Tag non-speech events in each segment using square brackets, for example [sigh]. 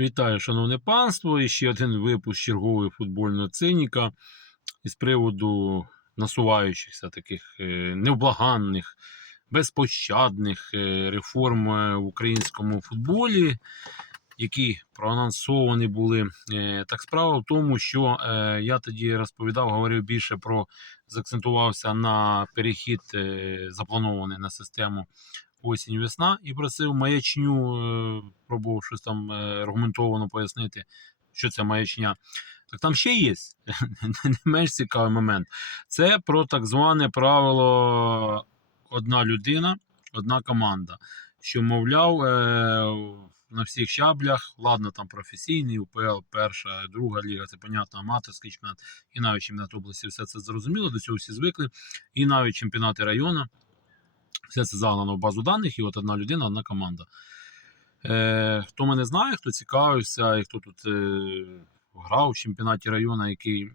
Вітаю, шановне панство. І ще один випуск чергової футбольного циніка із приводу насуваючихся таких е, невблаганних, безпощадних е, реформ е, в українському футболі, які проанонсовані були. Так справа в тому, що я тоді розповідав, говорив більше про заакцентувався на перехід, запланований на систему осінь весна і просив маячню, е, пробував щось там е, аргументовано пояснити, що це маячня. Так там ще є [laughs] не менш цікавий момент. Це про так зване правило одна людина, одна команда. Що, мовляв, е, на всіх щаблях, ладно, там професійний, УПЛ, перша, друга ліга, це понятно, аматорський чемпіонат, і навіть чемпіонат області, все це зрозуміло, до цього всі звикли. І навіть чемпіонати району. Все це загнано в базу даних, і от одна людина, одна команда. Е, хто мене знає, хто цікавився, і хто тут е, грав в чемпіонаті району, який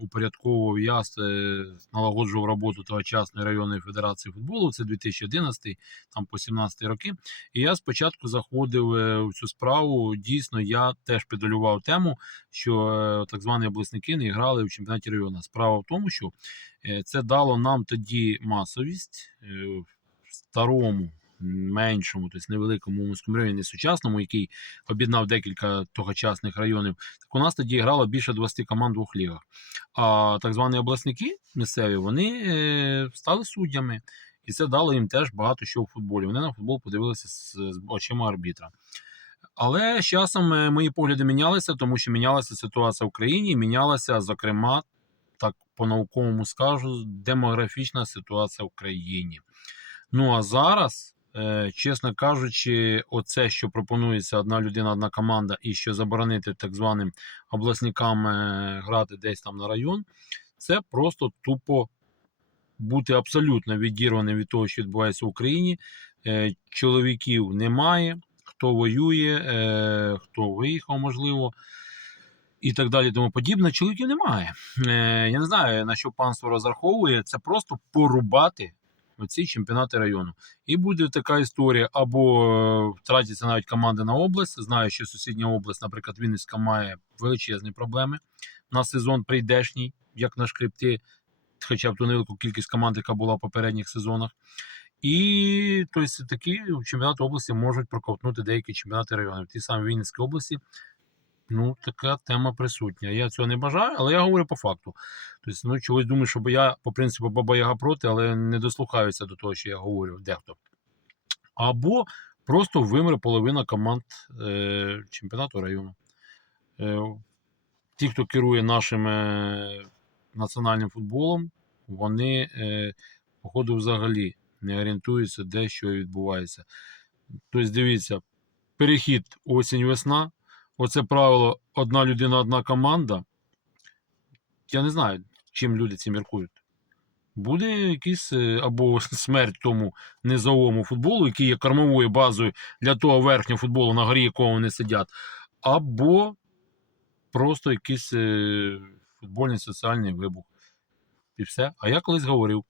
упорядковував я, е, налагоджував роботу тогочасної районної федерації футболу, це 2011, там по 17 роки. І я спочатку заходив е, в цю справу. Дійсно, я теж педалював тему, що е, так звані обласники не грали в чемпіонаті району. Справа в тому, що е, це дало нам тоді масовість е, старому, меншому, тобто невеликому Уманському районі, не сучасному, який об'єднав декілька тогочасних районів. Так у нас тоді грало більше 20 команд двох лігах. А так звані обласники місцеві вони е, стали суддями. І це дало їм теж багато що в футболі. Вони на футбол подивилися з, з очима арбітра. Але з часом е, мої погляди мінялися, тому що мінялася ситуація в країні, мінялася, зокрема, так по-науковому скажу, демографічна ситуація в країні. Ну а зараз, е, чесно кажучи, оце, що пропонується одна людина, одна команда, і що заборонити так званим обласникам е, грати десь там на район, це просто тупо бути абсолютно відірваним від того, що відбувається в Україні. Е, Чоловіків немає, хто воює, хто виїхав, можливо. І так далі, тому подібне. Чоловіків немає. Е, я не знаю, на що панство розраховує. Це просто порубати оці чемпіонати району. І буде така історія: або е, втратиться навіть команда на область. Знаю, що сусідня область, наприклад, Вінницька має величезні проблеми на сезон прийдешній, як на шкрипті, хоча б ту невелику кількість команд, яка була в попередніх сезонах. І тобто, такі чемпіонати області можуть проковтнути деякі чемпіонати районів. Ті самі Вінницькій області. Ну, така тема присутня. Я цього не бажаю, але я говорю по факту. Тобто, ну, чогось думаю, щоб я, по принципу, баба Яга проти, але не дослухаюся до того, що я говорю дехто. Або просто вимре половина команд е, чемпіонату району. Е, ті, хто керує нашим е, національним футболом, вони, е, походу, взагалі не орієнтуються, де що відбувається. Тобто, дивіться, перехід осінь-весна. Оце правило одна людина, одна команда. Я не знаю, чим люди ці міркують. Буде якийсь е, або [laughs] смерть тому низовому футболу, який є кормовою базою для того верхнього футболу, на горі якого вони сидять, або просто якийсь е, футбольний соціальний вибух. І все. А я колись говорив: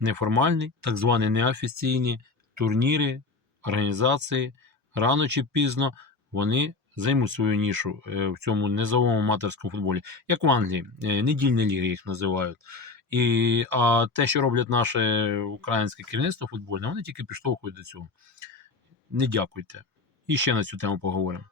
неформальні, так звані неофіційні турніри, організації рано чи пізно вони займуть свою нішу е, в цьому низовому матерському футболі, як в Англії, е, недільні ліги їх називають. І, а те, що роблять наше українське керівництво футбольне, вони тільки підштовхують до цього. Не дякуйте. І ще на цю тему поговоримо.